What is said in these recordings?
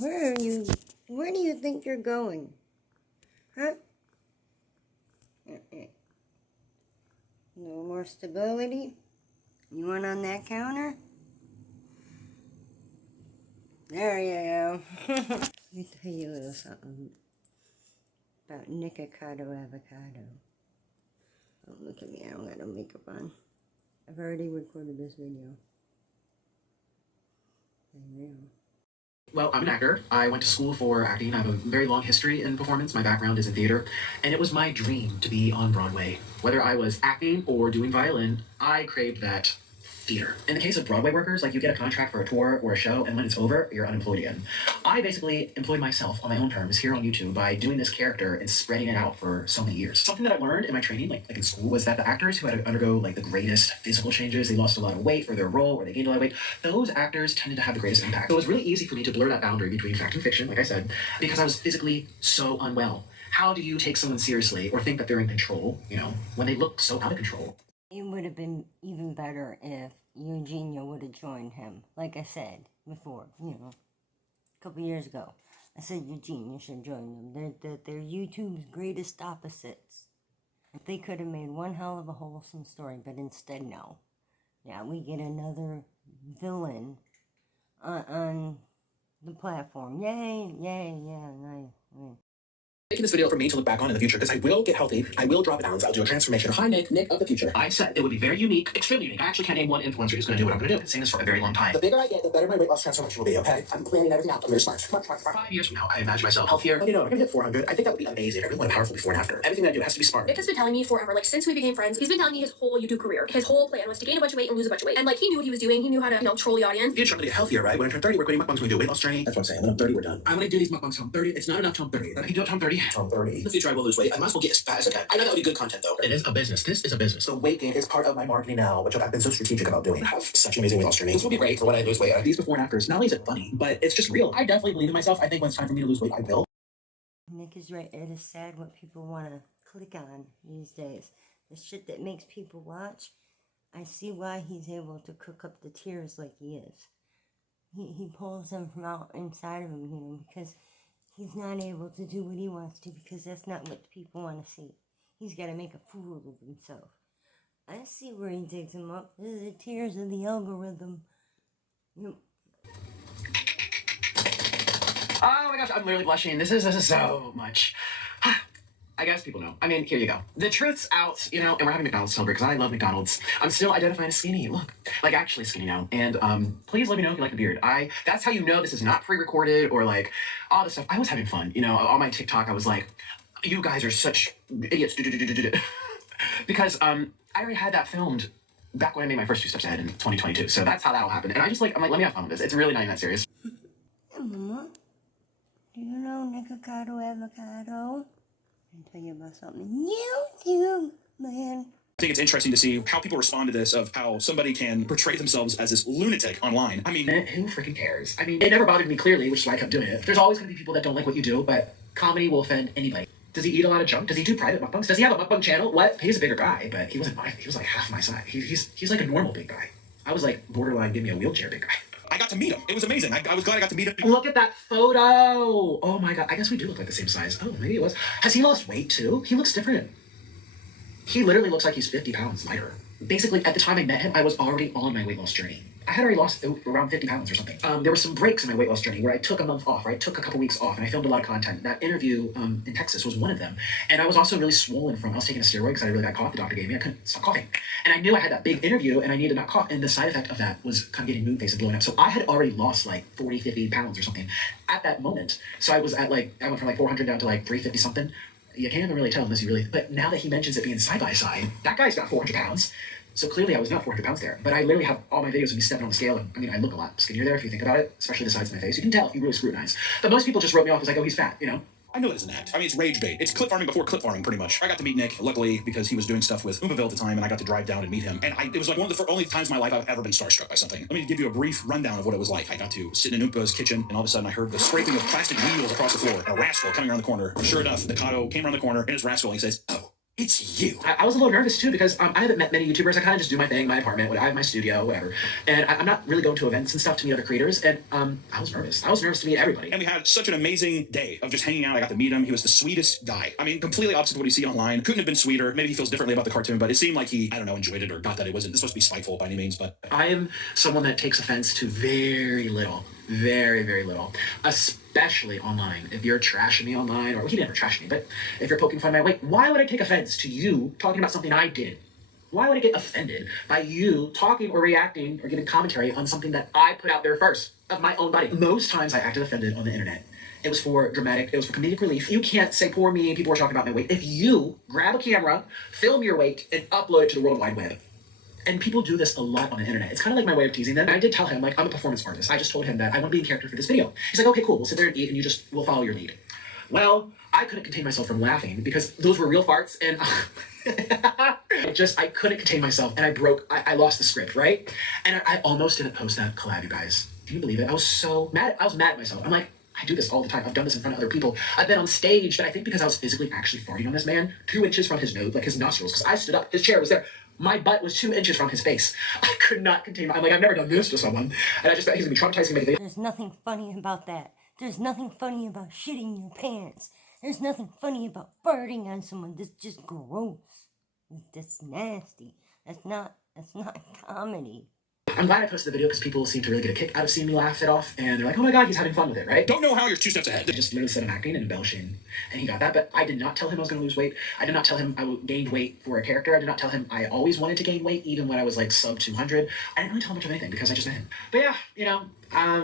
Where are you? Where do you think you're going? Huh? No more stability? You want on that counter? There you go. Let me tell you a little something about Nikocado Avocado. Oh, look at me, I don't got no makeup on. I've already recorded this video. There you go. Well, I'm an actor. I went to school for acting. I have a very long history in performance. My background is in theater, and it was my dream to be on Broadway. Whether I was acting or doing violin, I craved that theater. In the case of Broadway workers, like you get a contract for a tour or a show, and when it's over, you're unemployed again. I basically employed myself on my own terms here on YouTube by doing this character and spreading it out for so many years. Something that I learned in my training, like in school, was that the actors who had to undergo like the greatest physical changes, they lost a lot of weight for their role or they gained a lot of weight, those actors tended to have the greatest impact. So it was really easy for me to blur that boundary between fact and fiction, like I said, because I was physically so unwell. How do you take someone seriously or think that they're in control, when they look so out of control? It would have been even better if Eugenia would have joined him. Like I said before, a couple years ago. I said Eugenia should join them. They're YouTube's greatest opposites. If they could have made one hell of a wholesome story, but instead, no. Yeah, we get another villain on the platform. Yay, nice. Making this video for me to look back on in the future because I will get healthy. I will drop pounds. I'll do a transformation. Hi, Nick of the future. I said it would be very unique, extremely unique. I actually can't name one influencer who's going to do what I'm going to do. I've been saying this for a very long time. The bigger I get, the better my weight loss transformation will be, okay? I'm planning everything out. I'm very smart. 5 years from now, I imagine myself healthier. But I'm going to hit 400. I think that would be amazing. I really want a powerful before and after. Everything that I do has to be smart. Nick has been telling me forever, since we became friends, he's been telling me his whole YouTube career. His whole plan was to gain a bunch of weight and lose a bunch of weight. And he knew what he was doing. He knew how to, troll the audience. You're trying to get healthier, right? When I turn 30, we're going to mukbangs. We're going to do a weight loss journey. That's what I'm saying. When I'm 30, we're done. I'm going to do these mukbangs till I'm 30. It's not enough till I'm 30. I can do it till I'm 30. Till I'm 30. In the future, I will lose weight. I might as well get as fat as I can. I know that would be good content, though. It is a business. This is a business. The weight gain is part of my marketing now, which I've been so strategic about doing. I have such an amazing weight loss journey. This will be great for when I lose weight. These before and afters, not only is it funny, but it's just real. I definitely believe in myself. I think when it's time for me to lose weight, I will. Nick is right. It is sad what people want to click on these days. The shit that makes people watch. I see why he's able to cook up the tears like he is. He pulls them from out inside of him, because he's not able to do what he wants to because that's not what people want to see. He's got to make a fool of himself. I see where he digs him up. The tears of the algorithm. Oh my gosh, I'm literally blushing. This is so much. I guess people know. I mean, here you go. The truth's out, and we're having McDonald's celebrate because I love McDonald's. I'm still identifying as skinny. Look, actually skinny now. And please let me know if you like a beard. That's how you know this is not pre-recorded or all this stuff. I was having fun. On my TikTok, I was like, you guys are such idiots. Because I already had that filmed back when I made my first 2 steps ahead in 2022. So that's how that'll happen. And I'm like, let me have fun with this. It's really not even that serious. Hey, Mama. Do you know Nikocado Avocado? I'll tell you about something. YouTube, man. I think it's interesting to see how people respond to this, of how somebody can portray themselves as this lunatic online. I mean, who freaking cares? I mean, it never bothered me clearly, which is why I kept doing it. There's always going to be people that don't like what you do, but comedy will offend anybody. Does he eat a lot of junk? Does he do private mukbangs? Does he have a mukbang channel? What? He's a bigger guy, but he wasn't he was like half my size. He's like a normal big guy. I was like borderline give me a wheelchair big guy. I got to meet him. It was amazing. I was glad I got to meet him. Look at that photo. Oh my God. I guess we do look like the same size. Oh, maybe it was. Has he lost weight too? He looks different. He literally looks like he's 50 pounds lighter. Basically, at the time I met him, I was already on my weight loss journey. I had already lost around 50 pounds or something. There were some breaks in my weight loss journey where I took a month off, or I took a couple weeks off, and I filmed a lot of content. That interview in Texas was one of them. And I was also really swollen I was taking a steroid because I really got cough. The doctor gave me. I couldn't stop coughing. And I knew I had that big interview and I needed to not cough. And the side effect of that was kind of getting moon face and blowing up. So I had already lost 40, 50 pounds or something at that moment. So I was at I went from 400 down to 350 something. You can't even really tell unless you really, but now that he mentions it being side by side, that guy's got 400 pounds. So clearly I was not 400 pounds there, but I literally have all my videos of me stepping on the scale. And I look a lot skinnier there if you think about it, especially the sides of my face. You can tell if you really scrutinize. But most people just wrote me off as oh, he's fat, I know it's an act. I mean, it's rage bait. It's clip farming before clip farming, pretty much. I got to meet Nick, luckily, because he was doing stuff with Oompaville at the time, and I got to drive down and meet him. And it was one of the only times in my life I've ever been starstruck by something. Let me give you a brief rundown of what it was like. I got to sit in Oompa's kitchen, and all of a sudden I heard the scraping of plastic wheels across the floor, and a rascal coming around the corner. Sure enough, Nikocado came around the corner, and his rascal, and he says, "Oh, It's you. I was a little nervous too because I haven't met many YouTubers. I kind of just do my thing, my apartment, I have my studio, whatever. And I'm not really going to events and stuff to meet other creators. And I was nervous. I was nervous to meet everybody. And we had such an amazing day of just hanging out. I got to meet him. He was the sweetest guy. I mean, completely opposite of what you see online. Couldn't have been sweeter. Maybe he feels differently about the cartoon, but it seemed like he, I don't know, enjoyed it, or not that it wasn't supposed to be spiteful by any means, but I am someone that takes offense to very little. Very, very little. Especially online. If you're trashing me online, or he never trashed me, but if you're poking fun of my weight, why would I take offense to you talking about something I did? Why would I get offended by you talking or reacting or giving commentary on something that I put out there first of my own body? Most times I acted offended on the internet. It was for comedic relief. You can't say poor me and people are talking about my weight. If you grab a camera, film your weight, and upload it to the World Wide Web. And people do this a lot on the internet. It's kind of like my way of teasing them. I did tell him, like, I'm a performance artist. I just told him that I want to be in character for this video. He's like, okay, cool. We'll sit there and eat and we'll follow your lead. Well, I couldn't contain myself from laughing because those were real farts and I couldn't contain myself and I lost the script, right? And I almost didn't post that collab, you guys. Can you believe it? I was so mad. I was mad at myself. I'm like, I do this all the time. I've done this in front of other people. I've been on stage, but I think because I was physically actually farting on this man 2 inches from his nose, like his nostrils, because I stood up, his chair was there. My butt was 2 inches from his face. I could not contain I'm like, I've never done this to someone. And I just thought he's gonna be traumatizing. There's nothing funny about that. There's nothing funny about shitting your pants. There's nothing funny about farting on someone. That's just gross. That's nasty. That's not comedy. I'm glad I posted the video because people seem to really get a kick out of seeing me laugh it off, and they're like, oh my god, he's having fun with it, right? don't know how you're 2 steps ahead. I just literally said I'm acting and embellishing, and he got that, but I did not tell him I was going to lose weight. I did not tell him I gained weight for a character. I did not tell him I always wanted to gain weight, even when I was like sub 200. I didn't really tell him much of anything because I just met him. But yeah, you know,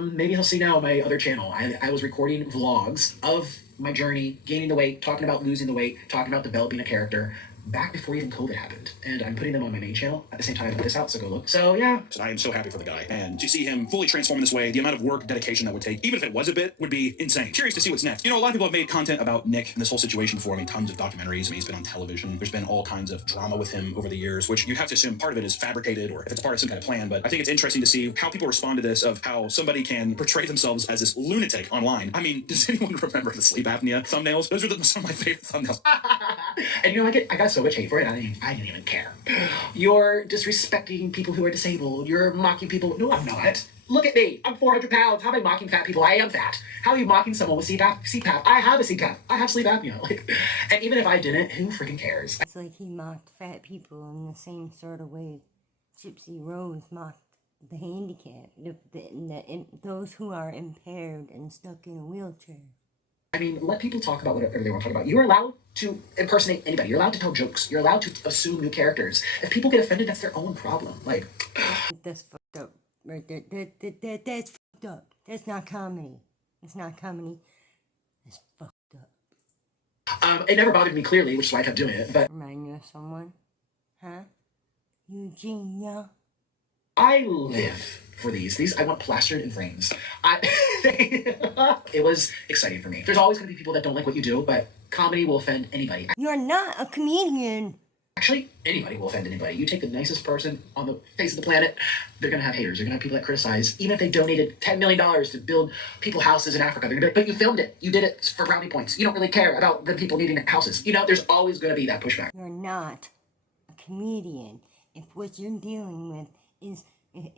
maybe he'll see now on my other channel. I was recording vlogs of my journey, gaining the weight, talking about losing the weight, talking about developing a character, back before even COVID happened. And I'm putting them on my main channel at the same time I put this out, so go look. So yeah. I am so happy for the guy. And to see him fully transform in this way, the amount of work, dedication that would take, even if it was a bit, would be insane. Curious to see what's next. You know, a lot of people have made content about Nick and this whole situation before. I mean, tons of documentaries. I mean, he's been on television. There's been all kinds of drama with him over the years, which you have to assume part of it is fabricated or if it's part of some kind of plan. But I think it's interesting to see how people respond to this, of how somebody can portray themselves as this lunatic online. I mean, does anyone remember the sleep apnea thumbnails? Those are some of my favorite thumbnails. And you know, I got so much hate for it. I didn't even care. You're disrespecting people who are disabled. You're mocking people. No, I'm not. Look at me. I'm 400 pounds. How am I mocking fat people? I am fat. How are you mocking someone with CPAP? I have a CPAP. I have sleep apnea. Like, and even if I didn't, who freaking cares? It's like he mocked fat people in the same sort of way Gypsy Rose mocked the handicapped, those who are impaired and stuck in a wheelchair. I mean, let people talk about whatever they want to talk about. You're allowed to impersonate anybody. You're allowed to tell jokes. You're allowed to assume new characters. If people get offended, that's their own problem. Like, that's fucked up. Right there. That's fucked up. That's not comedy. It's not comedy. It's fucked up. It never bothered me clearly, which is why I kept doing it, but... Remind you of someone? Huh? Eugenia? I live for these. I want plastered in frames. It was exciting for me. There's always going to be people that don't like what you do, but comedy will offend anybody. You're not a comedian. Actually, anybody will offend anybody. You take the nicest person on the face of the planet, they're going to have haters. They're going to have people that criticize. Even if they donated $10 million to build people houses in Africa, they're going to be like, but you filmed it. You did it for brownie points. You don't really care about the people needing houses. You know, there's always going to be that pushback. You're not a comedian. If what you're dealing with is, if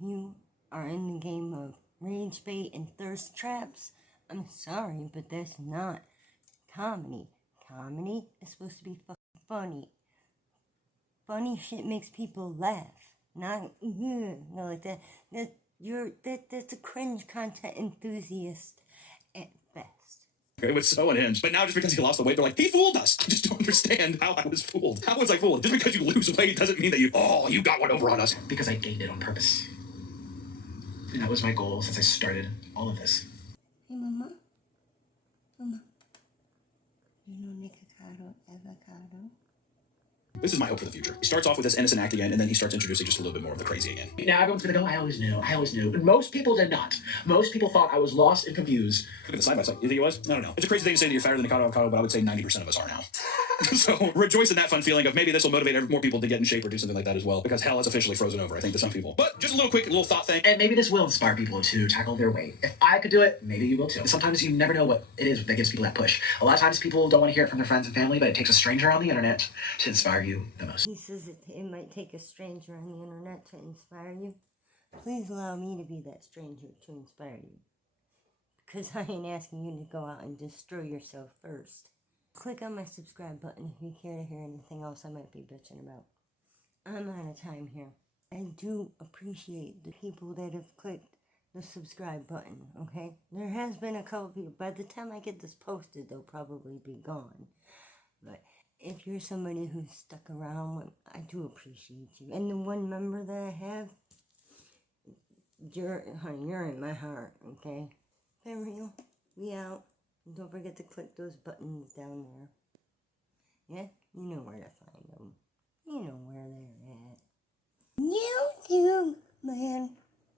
you are in the game of rage bait and thirst traps, I'm sorry, but that's not comedy. Comedy is supposed to be fucking funny. Funny shit makes people laugh. Not like that. That's a cringe content enthusiast at best. It was so unhinged. But now just because he lost the weight, they're like, he fooled us. I just don't understand how I was fooled. How was I fooled? Just because you lose weight doesn't mean that you got one over on us. Because I gained it on purpose. And that was my goal since I started all of this. Hey, Mama. Mama. You know Nikocado Avocado? This is my hope for the future. He starts off with this innocent act again, and then he starts introducing just a little bit more of the crazy again. Now everyone's gonna go, I always knew. But most people did not. Most people thought I was lost and confused. Look at the side by side. You think it was? I don't know. It's a crazy thing to say that you're fatter than Nikocado Avocado, but I would say 90% of us are now. So rejoice in that fun feeling of maybe this will motivate more people to get in shape or do something like that as well, because hell is officially frozen over, I think, to some people. But just a little thought thing. And maybe this will inspire people to tackle their weight. If I could do it, maybe you will too. Sometimes you never know what it is that gives people that push. A lot of times people don't want to hear it from their friends and family, but it takes a stranger on the internet to inspire you the most. He says it might take a stranger on the internet to inspire you. Please allow me to be that stranger to inspire you. Because I ain't asking you to go out and destroy yourself first. Click on my subscribe button if you care to hear anything else I might be bitching about. I'm out of time here. I do appreciate the people that have clicked the subscribe button, okay? There has been a couple people. By the time I get this posted, they'll probably be gone. But if you're somebody who's stuck around, I do appreciate you. And the one member that I have, you're in my heart, okay? Family, we out. And don't forget to click those buttons down there. Yeah? You know where to find them. You know where they're at. YouTube, man.